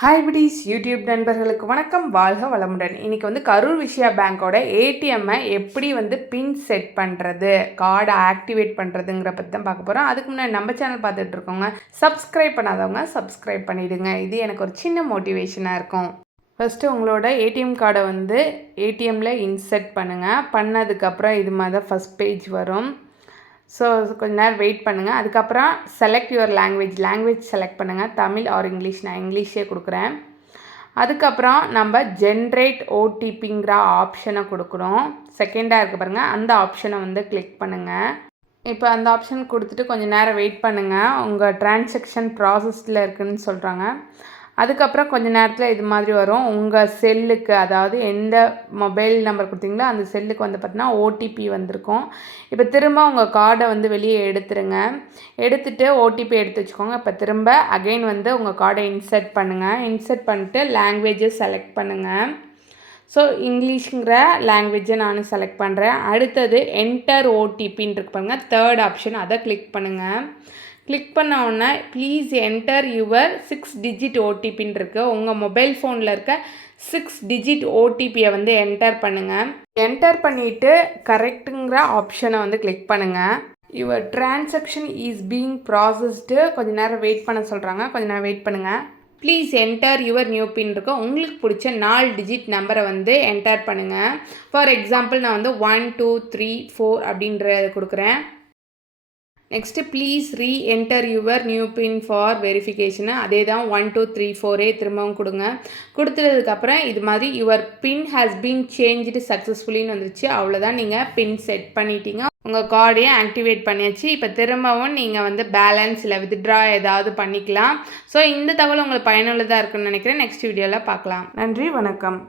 Hi பிடிஸ் YouTube நண்பர்களுக்கு வணக்கம், வாழ்க வளமுடன். இன்றைக்கி வந்து கரூர் விஷயா பேங்க்கோட ஏடிஎம்மை எப்படி வந்து பின் செட் பண்ணுறது, கார்டை ஆக்டிவேட் பண்ணுறதுங்கிற பற்றி தான் பார்க்க போகிறோம். அதுக்கு முன்னாடி நம்ம சேனல் பார்த்துட்ருக்கோங்க, சப்ஸ்கிரைப் பண்ணாதவங்க சப்ஸ்கிரைப் பண்ணிவிடுங்க. இது எனக்கு ஒரு சின்ன மோட்டிவேஷனாக இருக்கும். ஃபஸ்ட்டு உங்களோட ஏடிஎம் கார்டை வந்து ஏடிஎம்மில் இன்செர்ட் பண்ணுங்கள். பண்ணதுக்கப்புறம் இது மாதிரி தான் ஃபஸ்ட் பேஜ் வரும். ஸோ கொஞ்ச நேரம் வெயிட் பண்ணுங்கள். அதுக்கப்புறம் செலக்ட் யுவர் லாங்குவேஜ் செலக்ட் பண்ணுங்கள். Tamil R English. நான் இங்கிலீஷே கொடுக்குறேன். அதுக்கப்புறம் நம்ம ஜென்ரேட் ஓடிபிங்கிற ஆப்ஷனை கொடுக்குறோம். செகண்டாக இருக்குது பாருங்கள், அந்த ஆப்ஷனை வந்து கிளிக் பண்ணுங்கள். இப்போ அந்த ஆப்ஷன் கொடுத்துட்டு கொஞ்சம் நேரம் வெயிட் பண்ணுங்கள். உங்கள் டிரான்சாக்ஷன் ப்ராசஸில் இருக்குதுன்னு சொல்கிறாங்க. அதுக்கப்புறம் கொஞ்சம் நேரத்தில் இது மாதிரி வரும். உங்கள் செல்லுக்கு, அதாவது எந்த மொபைல் நம்பர் கொடுத்தீங்களோ அந்த செல்லுக்கு வந்து பார்த்தீங்கன்னா ஓடிபி வந்திருக்கும். இப்போ திரும்ப உங்கள் கார்டை வந்து வெளியே எடுத்துருங்க. எடுத்துகிட்டு ஓடிபி எடுத்து வச்சுக்கோங்க. இப்போ திரும்ப அகைன் வந்து உங்கள் கார்டை இன்சர்ட் பண்ணுங்கள். இன்சர்ட் பண்ணிட்டு லாங்குவேஜை செலக்ட் பண்ணுங்கள். ஸோ இங்கிலீஷுங்கிற லாங்குவேஜை நான் செலக்ட் பண்ணுறேன். அடுத்தது என்டர் ஓடிபின்னு இருக்கு பாருங்கள், தேர்ட் ஆப்ஷன், அதை கிளிக் பண்ணுங்கள். கிளிக் பண்ண உடனே ப்ளீஸ் என்டர் யுவர் 6 டிஜிட் ஓடிபின்னு இருக்குது. உங்கள் மொபைல் ஃபோனில் இருக்க 6 டிஜிட் ஓடிபியை வந்து என்டர் பண்ணுங்கள். என்டர் பண்ணிவிட்டு கரெக்டுங்கிற ஆப்ஷனை வந்து கிளிக் பண்ணுங்கள். Your transaction is being processed. கொஞ்சம் நேரம் வெயிட் பண்ண சொல்கிறாங்க. கொஞ்சம் நேரம் வெயிட் பண்ணுங்கள். ப்ளீஸ் என்டர் யுவர் நியூ பின் இருக்கும். உங்களுக்கு பிடிச்ச 4 டிஜிட் நம்பரை வந்து என்டர் பண்ணுங்கள். ஃபார் எக்ஸாம்பிள் நான் வந்து 1 2 3 4 அப்படின்றத கொடுக்குறேன். Next please enter your new PIN for verification. அதே தான் 1 2 3 4 திரும்பவும் கொடுங்க. கொடுத்ததுக்கப்புறம் இது மாதிரி your pin has been changed சக்ஸஸ்ஃபுல்லின்னு வந்துருச்சு. அவ்வளோதான், நீங்கள் பின் செட் பண்ணிட்டீங்க. உங்கள் கார்டையும் ஆக்டிவேட் பண்ணியாச்சு. இப்போ திரும்பவும் நீங்கள் வந்து பேலன்ஸ் இல்லை வித்ட்ரா ஏதாவது பண்ணிக்கலாம். ஸோ இந்த தகவல் உங்களுக்கு பயனுள்ளதாக இருக்குன்னு நினைக்கிறேன். நெக்ஸ்ட் வீடியோவில் பார்க்கலாம். நன்றி, வணக்கம்.